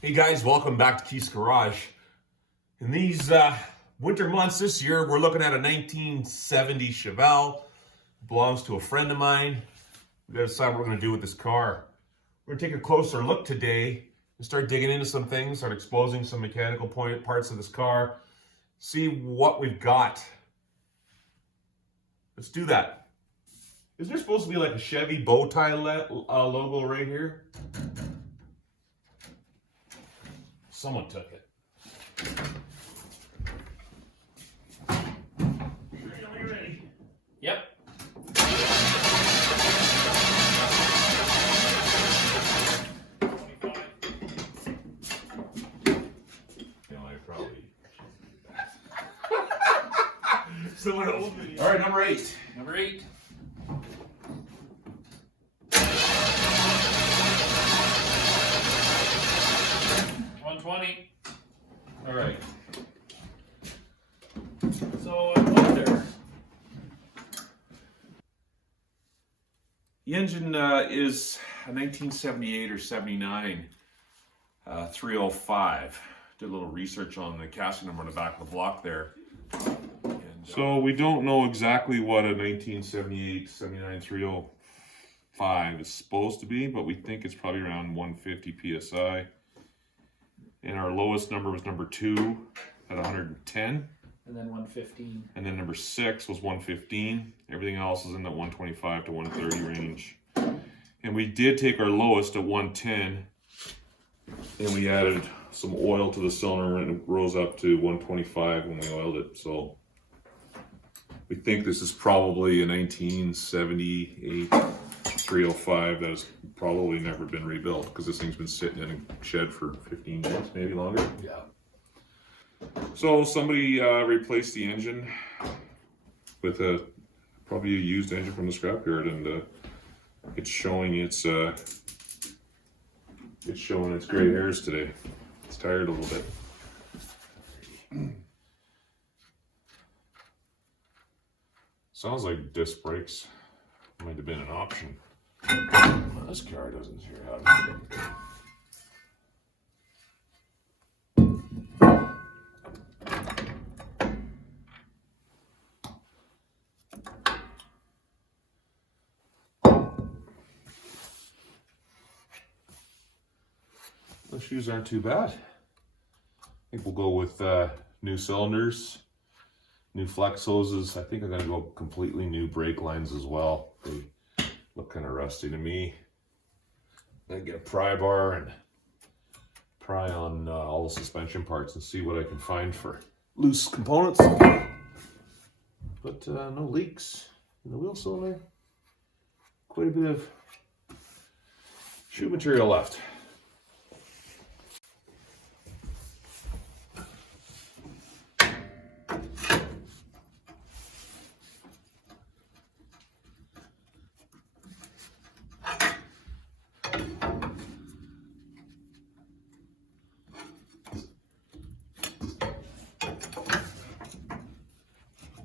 Hey guys, welcome back to Keith's Garage. In these winter months this year, we're looking at a 1970 Chevelle. Belongs to a friend of mine. We gotta decide what we're gonna do with this car. We're gonna take a closer look today and start digging into some things, start exposing some mechanical parts of this car, see what we've got. Let's do that. Is there supposed to be like a Chevy bow tie logo right here? Someone took it. Are you ready? Yep. Someone old video. All right, number 8. Number 8. $120. All right. So I wonder. The engine is a 1978 or 79 305. Did a little research on the chassis number on the back of the block there. So we don't know exactly what a 1978, 79 305 is supposed to be, but we think it's probably around 150 PSI. And our lowest number was number 2 at 110. And then 115. And then number 6 was 115. Everything else is in the 125 to 130 range. And we did take our lowest at 110. And we added some oil to the cylinder and it rose up to 125 when we oiled it. So we think this is probably a 1978 305 that has probably never been rebuilt because this thing's been sitting in a shed for 15 months, maybe longer. Yeah. So somebody replaced the engine with probably a used engine from the scrapyard, and it's showing its gray hairs today. It's tired a little bit. Sounds like disc brakes might have been an option. Well, this car doesn't sure have it. The shoes aren't too bad. I think we'll go with new cylinders, new flex hoses. I think I'm gonna go completely new brake lines as well. They look kind of rusty to me. I'm gonna get a pry bar and pry on all the suspension parts and see what I can find for loose components. But no leaks in the wheel cylinder. Quite a bit of shoe material left.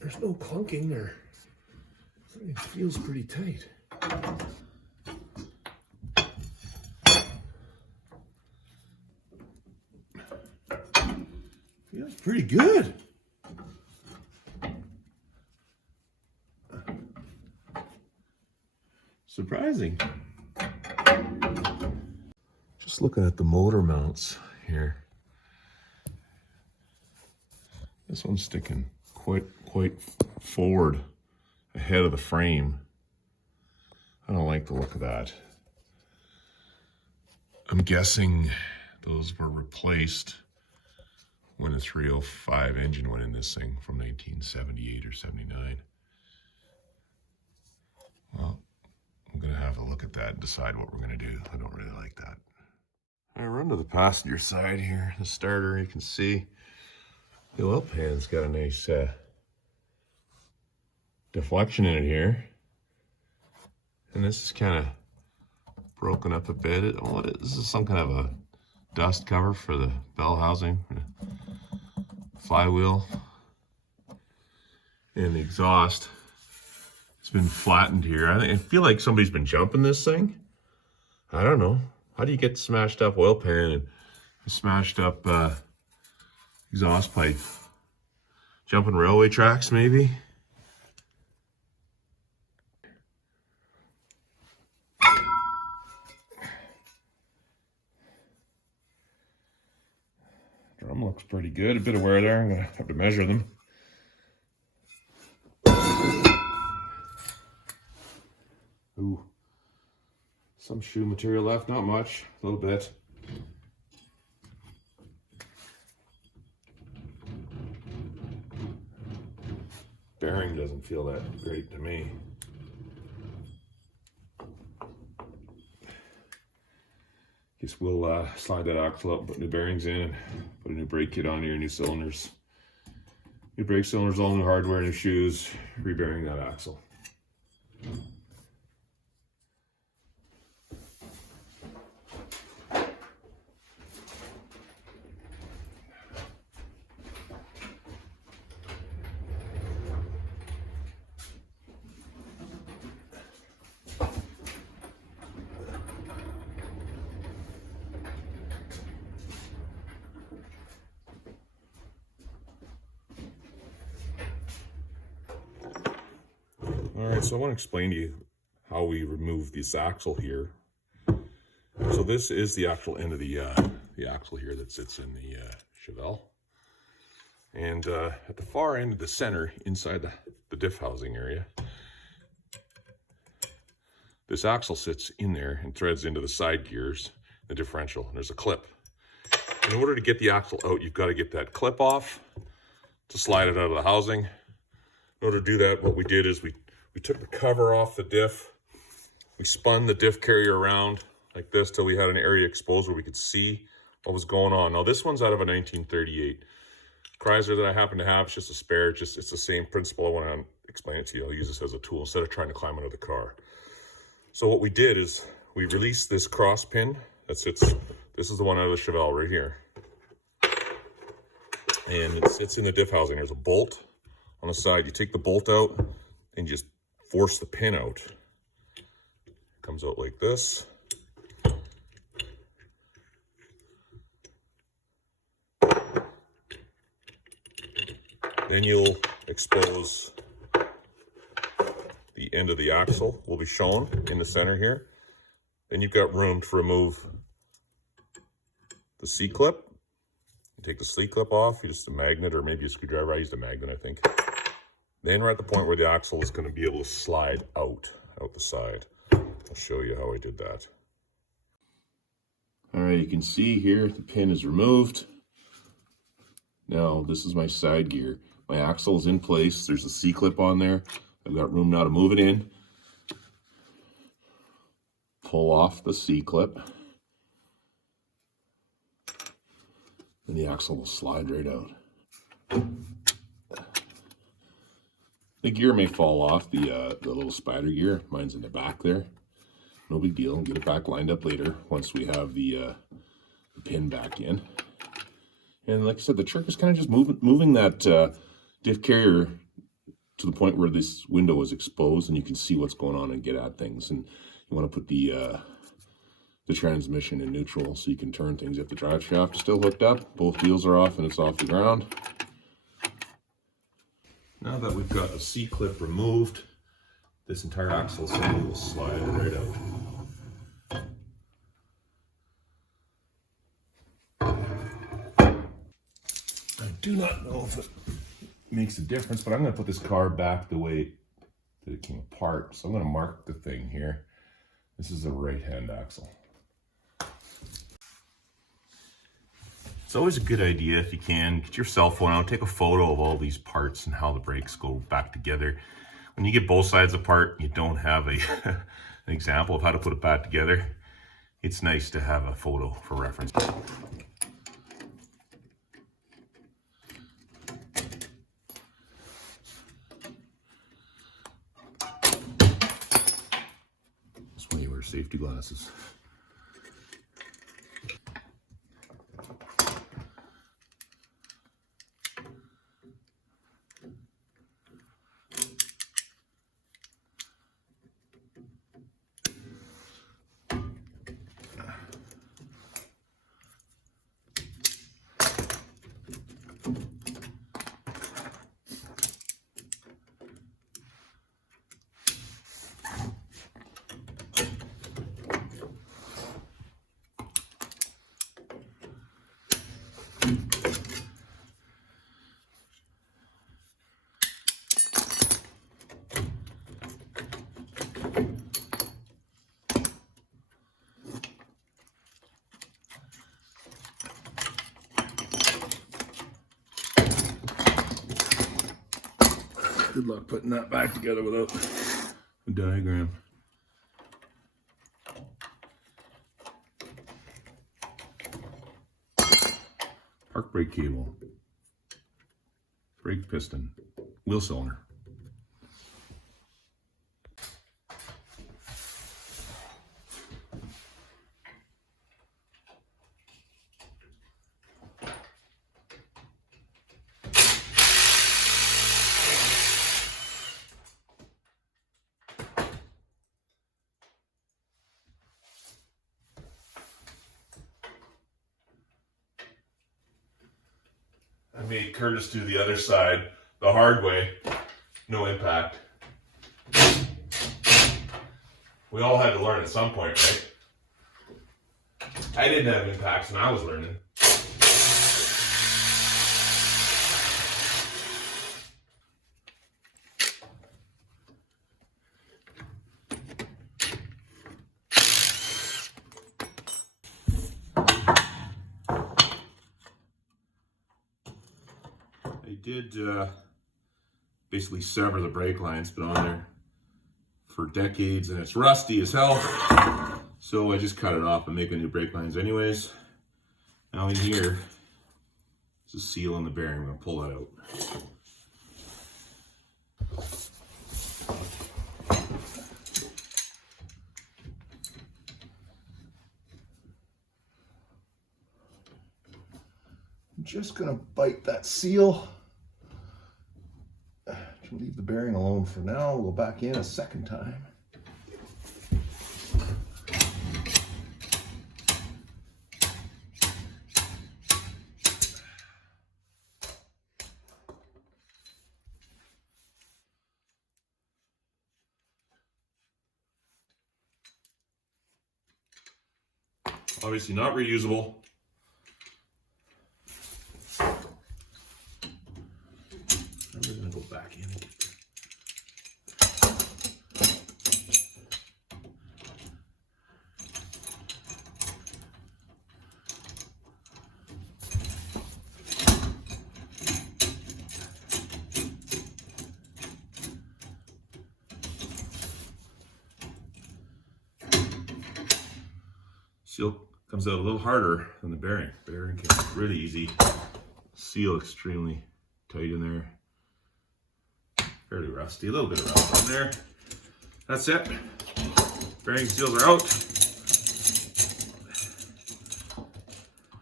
There's no clunking there. It feels pretty tight. Feels pretty good. Surprising. Just looking at the motor mounts here. This one's sticking quite forward ahead of the frame. I don't like the look of that. I'm guessing those were replaced when a 305 engine went in this thing from 1978 or 79. Well, I'm gonna have a look at that and decide what we're gonna do. I don't really like that. I run to the passenger side here, the starter, you can see the oil pan's got a nice deflection in it here. And this is kind of broken up a bit. This is some kind of a dust cover for the bell housing, flywheel, and the exhaust. It's been flattened here. I feel like somebody's been jumping this thing. I don't know. How do you get smashed up oil pan and Smashed up exhaust pipe. Jumping railway tracks, maybe? Drum looks pretty good. A bit of wear there. I'm gonna have to measure them. Ooh. Some shoe material left, not much, a little bit. Bearing doesn't feel that great to me. Guess we'll slide that axle up, put new bearings in, and put a new brake kit on here, new cylinders. New brake cylinders, all new hardware, new shoes, rebearing that axle. Alright, so I want to explain to you how we remove this axle here. So this is the actual end of the axle here that sits in the Chevelle. And at the far end of the center, inside the diff housing area, this axle sits in there and threads into the side gears, the differential, and there's a clip. In order to get the axle out, you've got to get that clip off to slide it out of the housing. In order to do that, what we did is we took the cover off the diff, we spun the diff carrier around like this till we had an area exposed where we could see what was going on. Now this one's out of a 1938 Chrysler that I happen to have. It's just a spare, it's the same principle. I want to explain it to you. I'll use this as a tool instead of trying to climb under the car. So what we did is we released this cross pin that sits, this is the one out of the Chevelle right here. And it sits in the diff housing. There's a bolt on the side. You take the bolt out and just force the pin out. It comes out like this. Then you'll expose the end of the axle, will be shown in the center here. Then you've got room to remove the C-clip. You take the C-clip off, you just a magnet or maybe a screwdriver. I used a magnet, I think. Then we're at the point where the axle is going to be able to slide out the side. I'll show you how I did that. All right, you can see here the pin is removed. Now this is my side gear. My axle is in place. There's a C-clip on there. I've got room now to move it in. Pull off the C-clip. And the axle will slide right out. The gear may fall off, the little spider gear. Mine's in the back there. No big deal. I'll get it back lined up later once we have the pin back in. And like I said, the trick is kind of just moving that diff carrier to the point where this window is exposed and you can see what's going on and get at things. And you want to put the transmission in neutral so you can turn things. If the drive shaft is still hooked up, both wheels are off and it's off the ground. Now that we've got the C-clip removed, this entire axle assembly will slide right out. I do not know if it makes a difference, but I'm going to put this car back the way that it came apart. So I'm going to mark the thing here. This is the right-hand axle. It's always a good idea, if you can, get your cell phone out, take a photo of all these parts and how the brakes go back together. When you get both sides apart, you don't have an example of how to put it back together. It's nice to have a photo for reference. That's when you wear safety glasses. Good luck putting that back together without a diagram. Park brake cable, brake piston, wheel cylinder. I made Curtis do the other side the hard way, no impact. We all had to learn at some point, right? I didn't have impacts when I was learning. I did basically sever the brake line. It's been on there for decades and it's rusty as hell. So I just cut it off and make a new brake lines anyways. Now in here, there's a seal on the bearing. I'm gonna pull that out. I'm just gonna bite that seal. Leave the bearing alone for now. We'll go back in a second time. Obviously not reusable. We're gonna go back in. Seal comes out a little harder than the bearing. Bearing came really easy. Seal extremely tight in there. Fairly rusty, a little bit of rust on there. That's it. Bearing seals are out.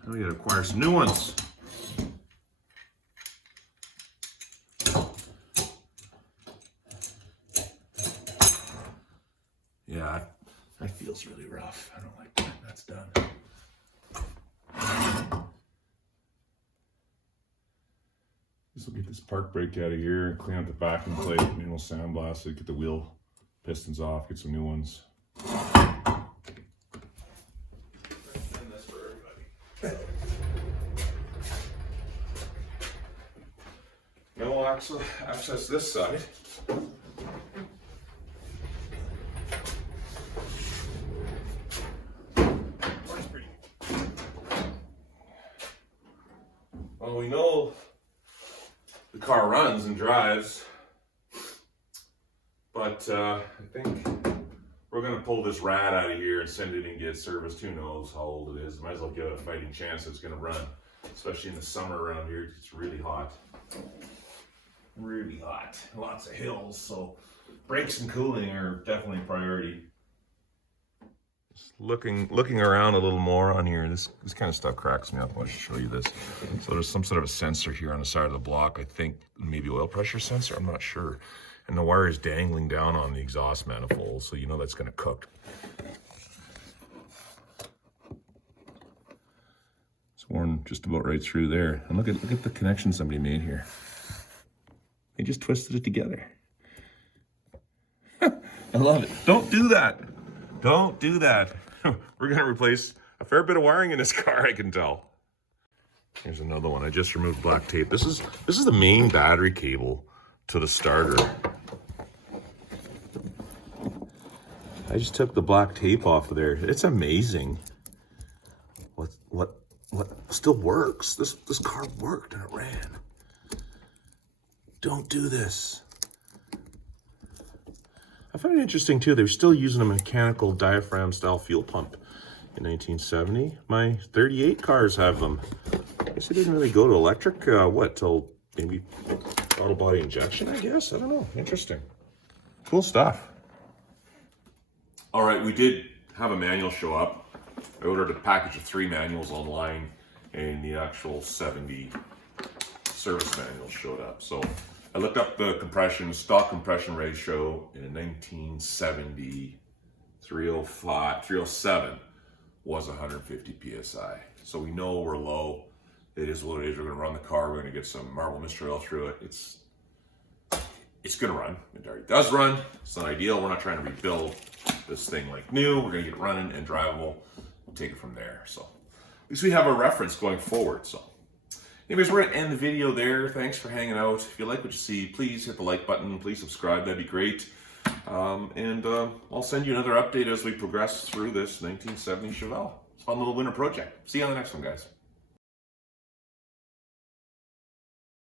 Now we gotta acquire some new ones. Yeah, that feels really rough. I don't like that. That's done. Just will get this park brake out of here and clean up the backing plate, and we'll sandblast it, get the wheel pistons off, get some new ones. This for everybody. Now we'll access this side. Well, we know the car runs and drives, but I think we're gonna pull this rat out of here and send it and get serviced. Who knows how old it is? Might as well give it a fighting chance it's gonna run, especially in the summer around here. It's really hot. Really hot. Lots of hills, so brakes and cooling are definitely a priority. Just looking around a little more on here, this kind of stuff cracks me up. I'll show you this. So there's some sort of a sensor here on the side of the block. I think maybe oil pressure sensor, I'm not sure. And the wire is dangling down on the exhaust manifold, so you know that's gonna cook. It's worn just about right through there. And look at the connection somebody made here. They just twisted it together. I love it. Don't do that. Don't do that. We're gonna replace a fair bit of wiring in this car, I can tell. Here's another one. I just removed black tape. This is the main battery cable to the starter. I just took the black tape off of there. It's amazing what still works. This car worked and it ran. Don't do this. found it interesting too. They're still using a mechanical diaphragm style fuel pump in 1970. My 38 cars have them. I guess they didn't really go to electric, till maybe throttle body injection, I guess? I don't know. Interesting. Cool stuff. All right, we did have a manual show up. I ordered a package of 3 manuals online, and the actual 70 service manual showed up. So I looked up the compression, stock compression ratio in a 1970 305, 307 was 150 PSI. So we know we're low. It is what it is. We're gonna run the car. We're gonna get some marble mystery oil through it. It's gonna run. It already does run. It's not ideal. We're not trying to rebuild this thing like new. We're gonna get it running and drivable. We'll take it from there. So at least we have a reference going forward. So anyways, we're gonna end the video there. Thanks for hanging out. If you like what you see, please hit the like button. Please subscribe. That'd be great. I'll send you another update as we progress through this 1970 Chevelle. It's a fun little winter project. See you on the next one, guys.